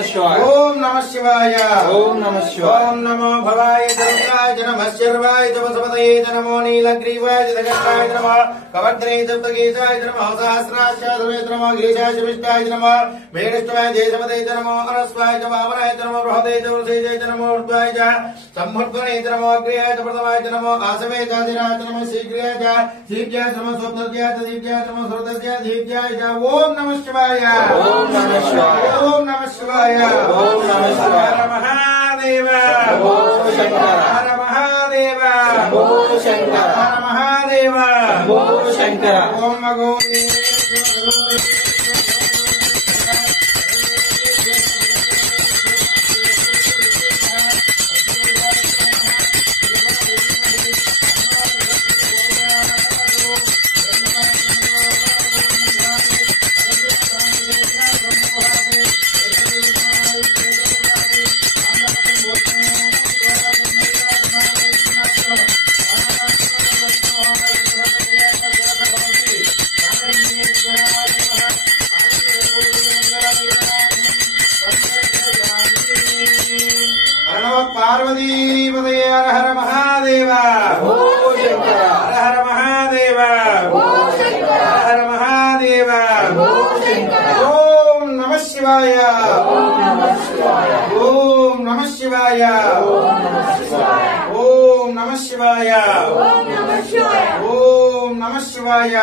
नमः शिवाय। ओम नमः शिवाय। ओम नमः शिवाय। ओम नमो भवाय रुद्राय नमः शर्वाय वसुपतये नमो नीलग्रीवाय जगन्नाथाय नमः कवद्रे तप्तकेशाय नमः सहस्राक्षाय नमः गिरिशाय विष्टाय नमः मेघष्टवाय देशपते नमो अरस्वाय वामनाय नमः बृहदे वृषेजय नमो ऊर्ध्वाय सम्भुर्ध्वने नमो अग्र्याय प्रथमाय नमो आसवे जातिराय नमः शीघ्राय शीघ्राय नमः स्वप्नज्याय दीप्याय नमः स्रोतज्याय दीप्याय ओम नमः शिवाय। ओम नमः शिवाय। ओम नमः शिवाय। ओम नमः शिवाय। हर महादेव। ओम शंकर। हर महादेव। ओम शंकर। हर महादेव। ओम शंकर। ओम मगोरी पार्वती पदये हर हर महादेव। ओम शंकर। हर हर महादेव। हर हर महादेव। ओम नमः शिवाय। ओम नमः शिवाय। ओम नमः शिवाय। ओम नमः शिवाय। ओम नमः शिवाय। ओम नमः शिवाय।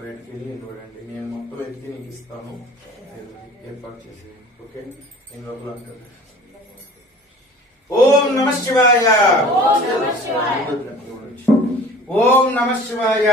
బయటకి వెళ్ళి చూడండి, నేను మొత్తం ఎత్తి నీకు ఇస్తాను, ఏర్పాటు చేసి. ఓకే, నేను లోపల అంటాను. ఓం నమః శివాయ. ఓం నమః శివాయ.